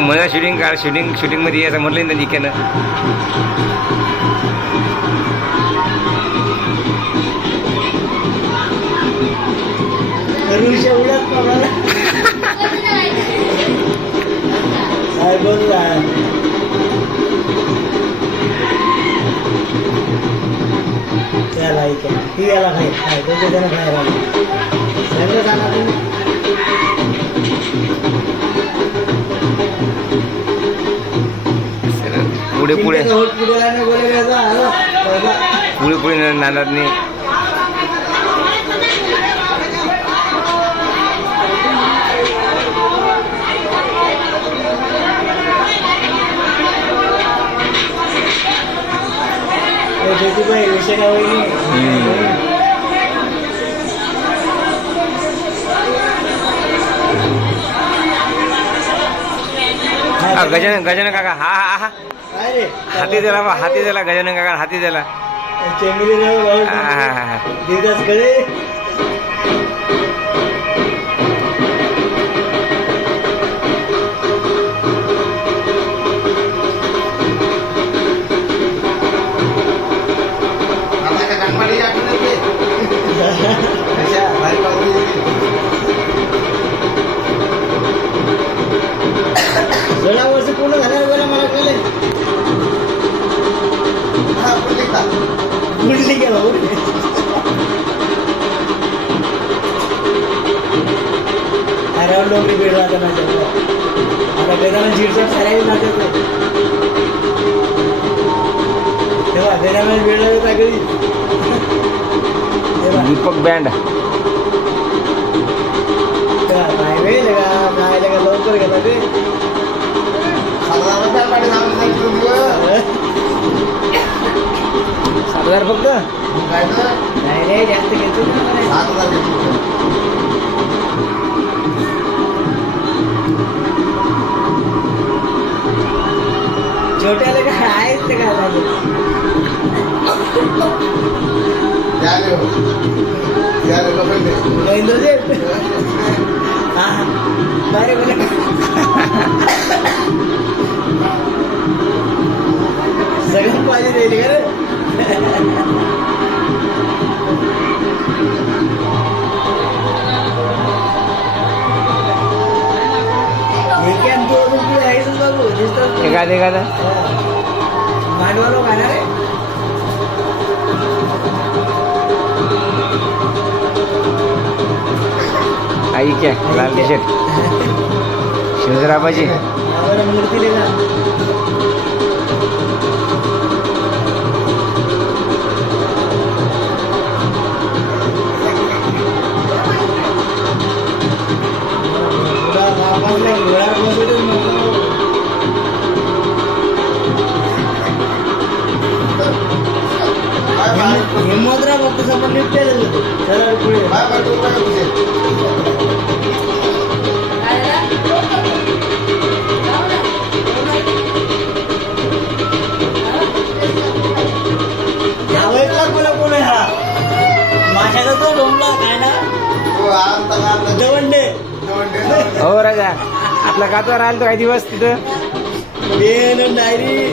मला शूटिंग काढ शूटिंग मध्ये यायचं म्हटलं ना जिकेनं. पुढे पुढे पुढे पुढे नांदनी गजानन काका हा हा हा हाती दिला गजानन काका हाती दिला. पूर्ण झाल्यावर मला कळले बुडली गेला अरे डोंगरी बीड राहता माझ्या आता बेदाना झीडच्या साऱ्या नाचत तेव्हा बेदाना बीड लागली सगळी दीपक बँड काय वेळ काय लवकर घेता ते $7,000 फक्त नाही जास्त घेतो छोट्याला काय आहेच ते काय बरे बोला सगळं पाहिजे राहिली का रे एखादा मांडवालो खाणार आहे आई क्या लाल टी शर्ट शिवजराबाजी मूर्ती लेगा हिम्मतराव फक्त आपण निपटे चला पुढे कोणा कोण आहे हा माशाचा तो डोंबला काय ना दवंडे हो राजा आपला कातवा राहिला तो काही दिवस तिथं डायरी